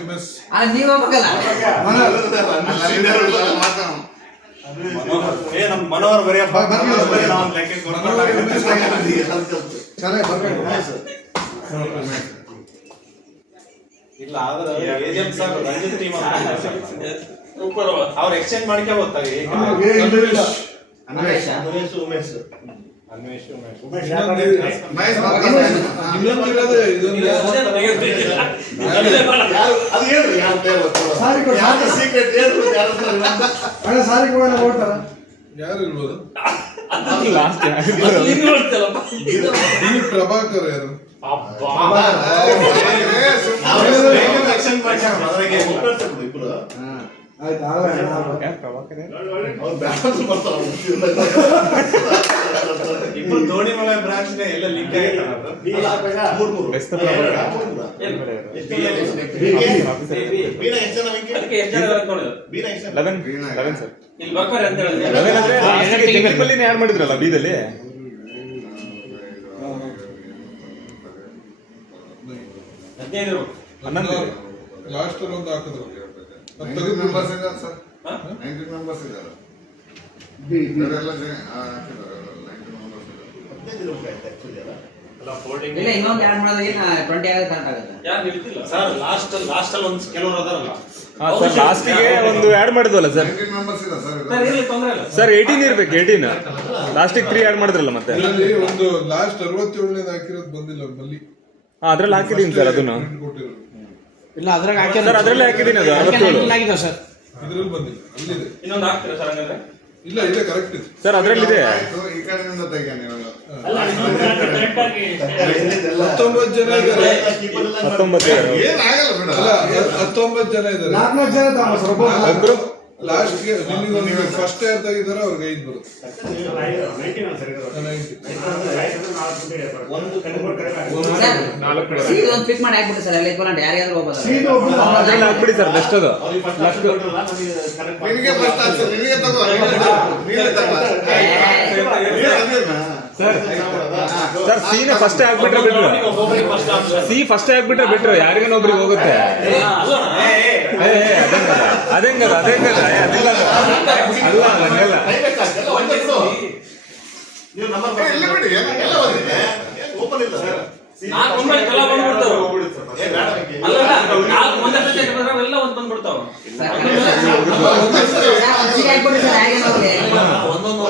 MS. ನೀವು ಹೋಗ್ಬೇಕಲ್ಲ ಮನೋಹರ್ ಬರೆಯಪ್ಪ ಇಲ್ಲ ಆದ್ರೆ ಏಜೆಂಟ್ ಸರ್ ರಂಜಿತ್ ಟೀಮ್ ಅವ್ರು ಎಕ್ಸ್ಚೇಂಜ್ ಮಾಡ್ಕೋಬಹುದು ಅನ್ವೇಷ ಉಮೇಶ್ ಯಾರು ಇರ್ಬೋದು ಪ್ರಭಾಕರ್ ಯಾರು ಇಬ್ರು ದೋಣಿಮಲೆ ಬ್ರಾಂಚ್ ಎಲ್ಲ ಲಿಂಕ್ ಆಡ್ ಮಾಡಿದ್ರಲ್ಲ ಬೀದಲ್ಲಿ ಲಾಸ್ಟ್ ಒಂದು ಹಾಕಿದ್ರು ಇಲ್ಲ ಇನ್ನೊಂದು ಆಡ್ ಮಾಡಿದ್ರೆ 20 ಕರೆಕ್ಟ್ ಆಗುತ್ತೆ ಸರ್ ಲಾಸ್ಟ್ ಅಲ್ಲಿ ಒಂದು ಕೆಲವರು ಅದಾರಲ್ಲ ಲಾಸ್ಟಿಗೆ ಒಂದು ಆಡ್ ಮಾಡಿದ್ವಲ್ಲ ಸರ್ ಸರ್ 18 ಇರ್ಬೇಕು 18 ಲಾಸ್ಟಿಗೆ 3 ಆಡ್ ಮಾಡಿದ್ರಲ್ಲ ಮತ್ತೆ ಒಂದು ಲಾಸ್ಟ್ 67ನೇದು ಹಾಕಿರೋದು ಬಂದಿಲ್ಲ ಬಲ್ಲಿ ಅದ್ರಲ್ಲಿ ಹಾಕಿದೀನಿ ಸರ್ ಅದನ್ನು ಇಲ್ಲ ಅದ್ರಾಗ ಸರ್ ಅದ್ರಲ್ಲೇ ಹಾಕಿದೀನಿ ಅದು 67 ಸರ್ ಇದ್ರಲ್ಲಿ ಬಂದಿಲ್ಲ ಅಲ್ಲಿದೆ ಇನ್ನೊಂದು ಹಾಕ್ತೀರಾ ಸರ್ ಹಂಗಂದ್ರೆ ಇಲ್ಲ ಇದೆ ಕರೆಕ್ಟ್ ಇದೆ ಸರ್ ಅದ್ರಲ್ಲಿದೆ ಈ ಕಡೆಯಿಂದ ತೆಗಿಯ ನೀವು 19 ಜನ ಇದ್ದಾರೆ 19 ಏನಾಗಲ್ಲ ಬಿಡ ಅಲ್ಲ 19 ಜನ ಇದ್ದಾರೆ 4 ಜನ ಲಾಸ್ಟ್ಗೆ ನಿಮಗೆ ಫಸ್ಟ್ ಇಯರ್ ತೆಗಿದಾರೆ ಅವ್ರಿಗೆ 5 ಬರುತ್ತೆ ಒಂದು ಫಿಕ್ಸ್ ಮಾಡಿ ಹಾಕ್ಬಿಟ್ಟು ಸರ್ ಎಲ್ಲ ಇಟ್ಕೊಂಡು ಯಾರಿಗಾದ್ರೂ ಹೋಗ್ಬೋದು ಅದ್ರಲ್ಲಿ ಹಾಕ್ಬಿಡಿ ಸರ್ ಬೆಸ್ಟ್ ಅದು ನಿನಗೆ ಫಸ್ಟ್ ಆನ್ಸರ್ ನಿನಗೆ ತಗೋ ನೀನೇ ತಗೋ ಸರ್ ಸಿನ ಫಸ್ಟ್ ಹಾಕ್ಬಿಟ್ರೆ ಬಿಟ್ರು ಸಿ ಫಸ್ಟ್ ಹಾಕ್ಬಿಟ್ರೆ ಬಿಟ್ರು ಯಾರಿಗನೊಬ್ರಿಗೆ ಹೋಗುತ್ತೆ ಅದಂಗಲ್ಲ ಇಲ್ಲ ಬಿಡಿ ಎಲ್ಲ ಬಂದಿದೆ ಓಪನ್ ಇಲ್ಲ ಸರ್ ಒಂದೊಂದು